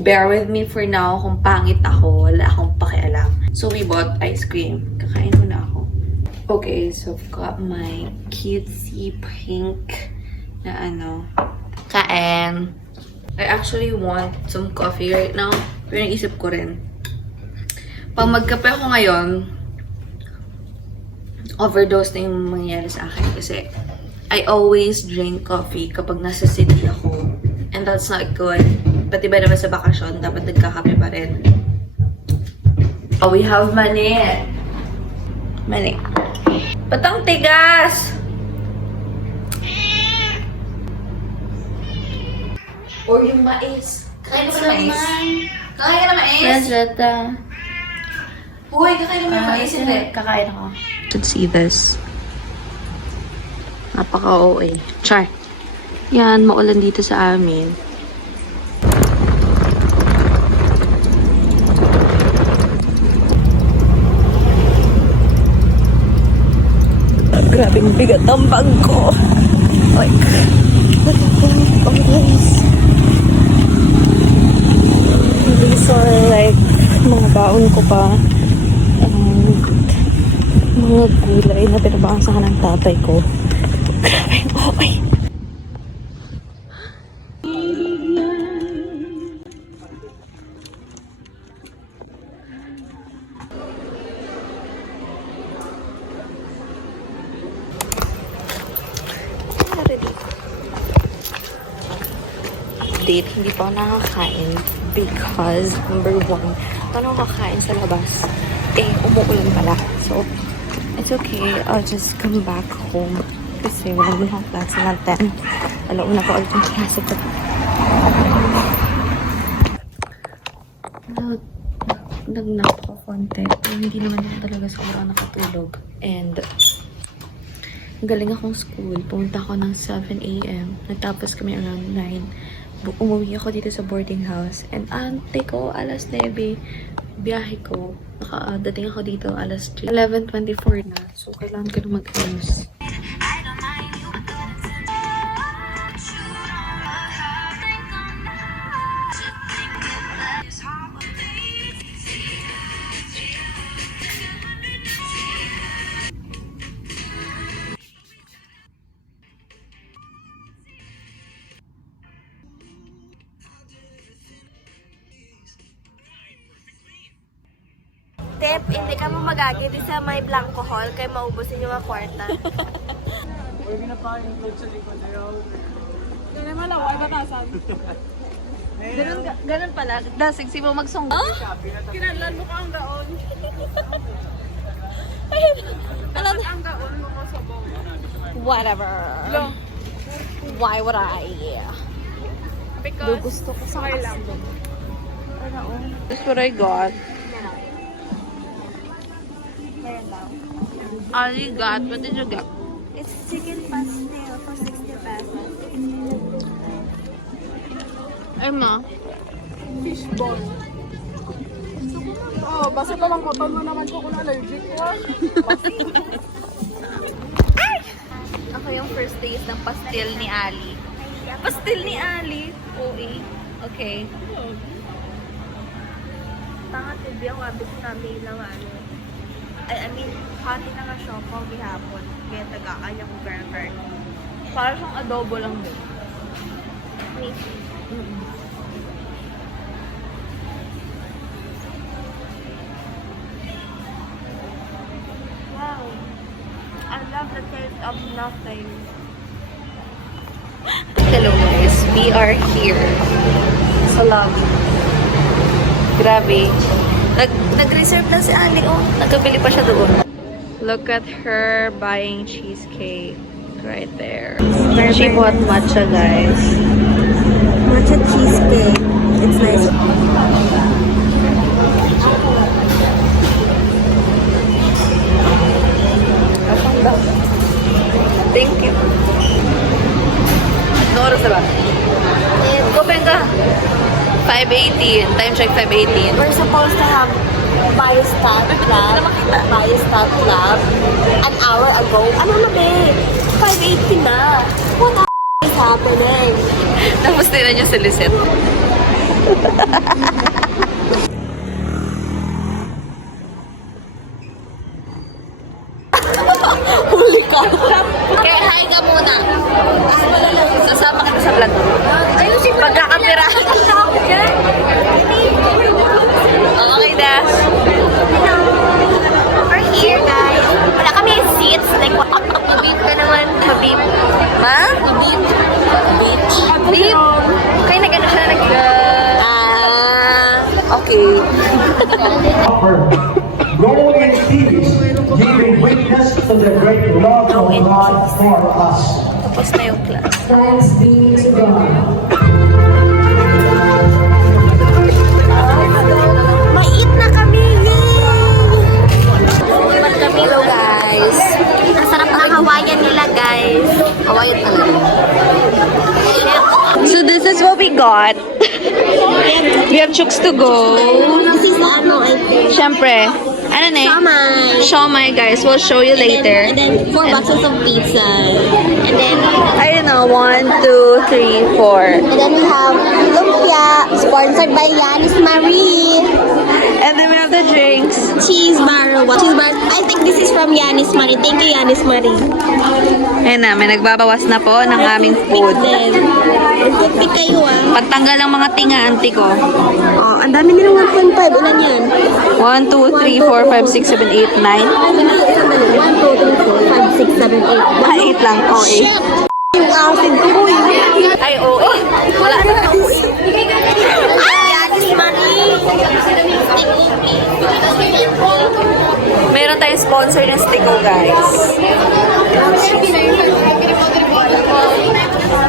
bear with me for now kung pangit ako. Wala akong pakialam. So, we bought ice cream. Kakain muna ako. Okay, so I've got my cutesy pink na kain. I actually want some coffee right now. Pero naisip ko rin. Pag magkape ako ngayon, overdose na yung mangyayari sa akin. Kasi I always drink coffee kapag nasa city ako. And that's not good. Pati ba naman sa bakasyon, dapat nagkakape pa rin. Oh, we have mani. Mani. Ba't ang tigas? Or yung mais. Kakain ka ng mais? Kakain ka ng mais? Yes, Rata. Uy, kakain mo yung mais, hindi. Kakain ako. Should see this. Napaka-OA. Char. Yan, maulan dito sa amin. Grabing bigat ang bag ko. Like, these are like mga baon ko pa. Mga gulay na pinabasa ng tatay ko. Grabe, okay. Update, hindi pa ako nakakain because number one, paano ako kakain sa labas? Umuulan pala. So, it's okay. I'll just come back home. Kasi wala din akong klase ng 10. Alauna pa ulit yung klase ko. Nagnap ko konti. Pero hindi naman ako talaga sobrang nakatulog. And, galing akong school. Pumunta ako ng 7 AM. Nagtapos kami around 9. Umuwi ako dito sa boarding house. And ante ko, alas 9. Biyahe ko. Nakadating ako dito alas 11:24 na. So, kailangan ko na mag-ayos. Tip, hindi ka mo magagi din sa may Blanco Hall kaya maubusin yung mga kwarta. We're gonna pa-include sa likod daw. Ganun naman lang, wala batasan. Ganun pala. Dasig, si mo magsunggo. Kinalan mo ka ang daon. Alam, Ang daon mo ko sa bong. whatever. Why would I? Because Gusto ko sa okay lang. That's what I got. Meron daw. All you got? What did you get? It's chicken pastel for 60 pesos. Ay, ma. Fish ball. Oh, basta pa lang koton mo naman ko kung allergic ko. Ako yung first taste ng pastel ni Ali. Pastel ni Ali? OA. Okay. Tanga tibi ako abis kami lang I mean, hati na nga siya ko gihapon. Kaya taga-kaya ko very. Para siyang adobo lang din. Wow. I love the taste of nothing. Hello guys, we are here sa lobby. Grabe. Nag-reserve na si Ali, oh. Nagkabili pa siya doon. Look at her buying cheesecake right there. She bought matcha, guys. Matcha cheesecake. It's nice. Thank you. Ano oras na ba? Go, Benga. 5:18. Time check 5:18. We're supposed to have Biostat Club an hour ago. Ano na ba? 5:18 na. What the is happening? Tapos din na niya si Lisette. Huli ka. Kaya hi ka muna. Sasama ka sa vlog. Pagkakapira. Okay, Dash. We're here, guys. Wala kami seats. Like, mabip ka naman. Mabip. Ma? Mabip. Beach. Mabip. Kaya nag-ano siya Okay. Going in peace, giving witness to the great love of God for us. Tapos na yung class. Thanks be to God. Mait na kami. Hello, guys. Ang sarap ng Hawaiian nila, guys. Hawaiian talaga. So this is what we got. We have chooks to go. This is ano, I think. Siyempre. Ano na eh? Siomai. Siomai, guys. We'll show you later. And then 4 boxes of pizza. And then, I don't know. 1, 2, 3, 4. and then we have lumpia, sponsored by Yanis Marie. And then we have the drinks. Cheese bar. What? Cheese bar. I think this is from Yanis Marie. Thank you, Yanis Marie. Ayan na, may nagbabawas na po ng aming food. Then, pick kayo ah. Pagtanggal ng mga tinga, auntie ko. Oh, ang dami nilang 1.5. Ilan yan? 1, 2, 3, 4, 5, 6, 7, 8, 9. 1, 2, 3, 4, 5, 6, 7, 8. 8 lang. Oh, 8. Yung acid ko eh. Ay, oh, 8. Wala na ako 8. Yanis Marie. Meron tayong sponsor ng Stigo, guys.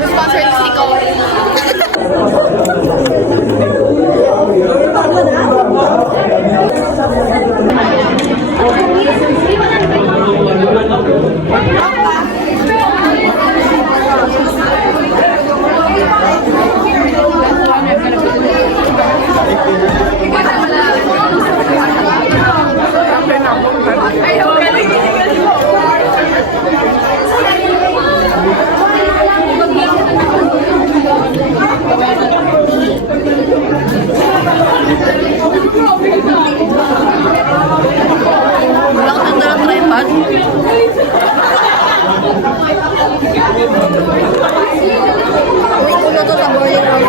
Sponsor ni Stico. Wala ko tanda ng tripod. Uy, kulo to sa bowling room.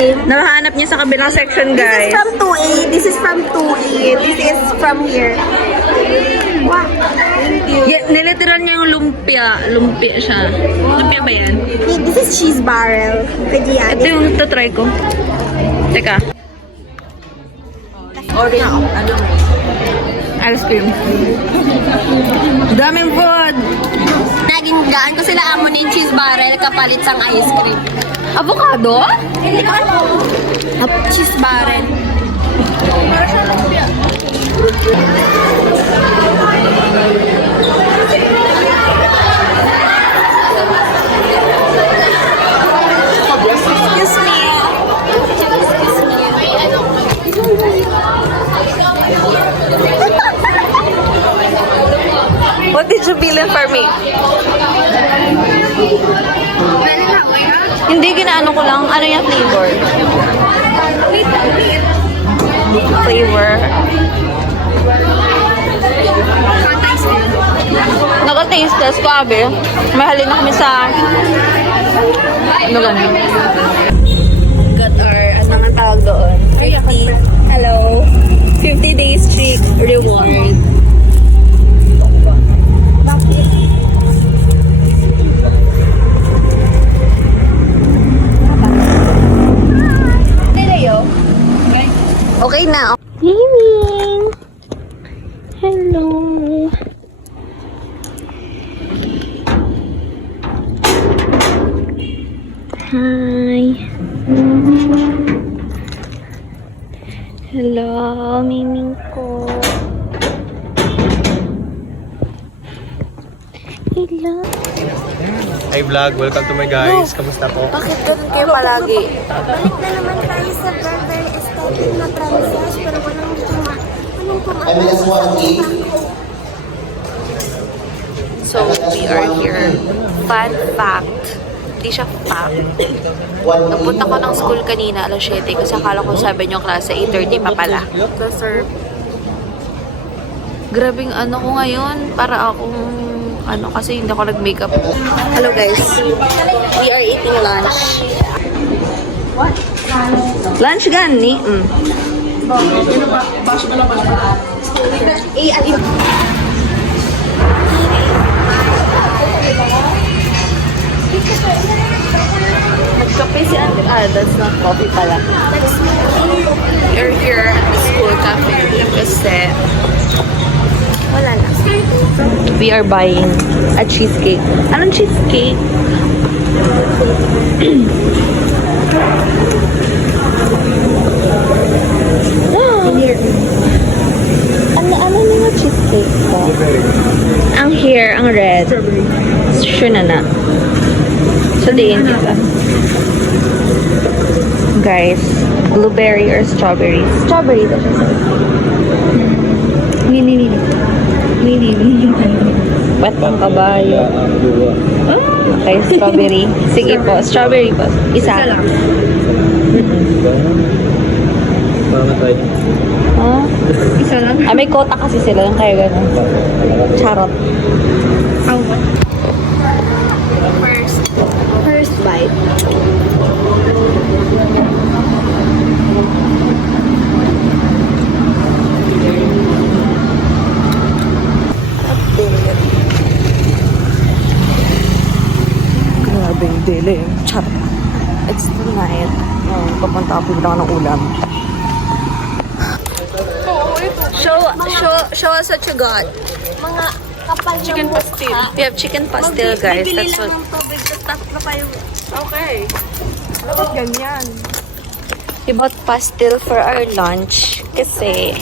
Nahanap niya sa kabilang section, guys. From 2A. This is from 2A. This is from here. Wow. Thank you. Niliteral niya yung lumpia. Lumpia siya. Lumpia ba yan? This is cheese barrel. Pwede yan. Ito yung tatry ko. Teka. Orange. Ano? Ice cream. Daming food. Naging gaan ko sila amo ng cheese barrel kapalit sang ice cream. Avocado? Hindi ko alam. Cheese barrel. Excuse me. What did you feel for me? Hindi, ginaano ko lang. Ano yung flavor? Flavor. Naka-taste test, grabe. Mahalin na kami sa... Ano ganun? Got our, ano nga tawag doon? 50. Hello. 50 days streak reward. Okay na. Gaming! Hello! Hi. Hello, miming ko. Hello. Hi vlog, welcome to my guys. Kamusta po? Bakit ganun kayo palagi? Balik na naman tayo sa very aesthetic na princess, pero walang So, we are here. Fun fact. Hindi siya fact. Nagpunta ko ng school kanina, alas 7, kasi akala ko sabi niyo klase 8:30 pa pala. Sir, grabing ano ko ngayon, para akong kasi hindi ako nag-makeup. Hello guys, we are eating lunch. What? Lunch gani? Nagkape si Ate. That's not coffee pala. We're here at the school cafe kasi wala na. We are buying a cheesecake. Anong cheesecake? Ano yung cheesecake ko? Ang here, ang red. Sure na. So, diin kita. Guys, blueberry or strawberry? Strawberry daw siya. Nini. Ba't ang kabayo? Okay, strawberry. Sige po, strawberry po. Isa lang. Huh? Isa lang? May kota kasi sila yung kaya gano'n. Charot. First bite. Grabing dilim. Charot. It's tonight. Papunta ako bigla ng ulam. Show us what you got. mga kapal na Chicken mukha. pastil. We have chicken pastel, guys. Bibili That's lang what... ng tubig, tapos tatlo kayo. Okay. Dapat ganyan. We bought pastel for our lunch kasi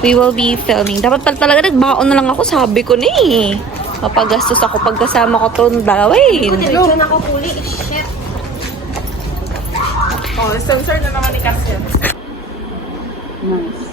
we will be filming. Dapat talaga nagbaon na lang ako. Sabi ko na eh. Mapagastos ako pagkasama ko itong dalawin. Diretso na ako huli. Shit. Oh, sponsor na naman ni Cassia. Nice.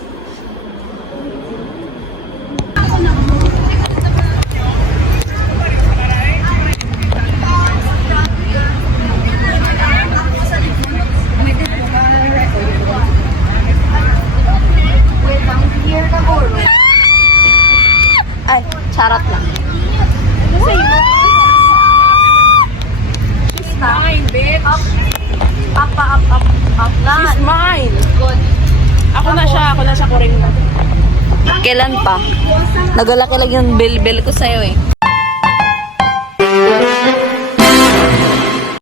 Ay, charot lang. Mine, bitch. Up. She's mine. Ako na siya, kuring na. Kailan pa? Nagalaki lang yung bill ko sa'yo eh.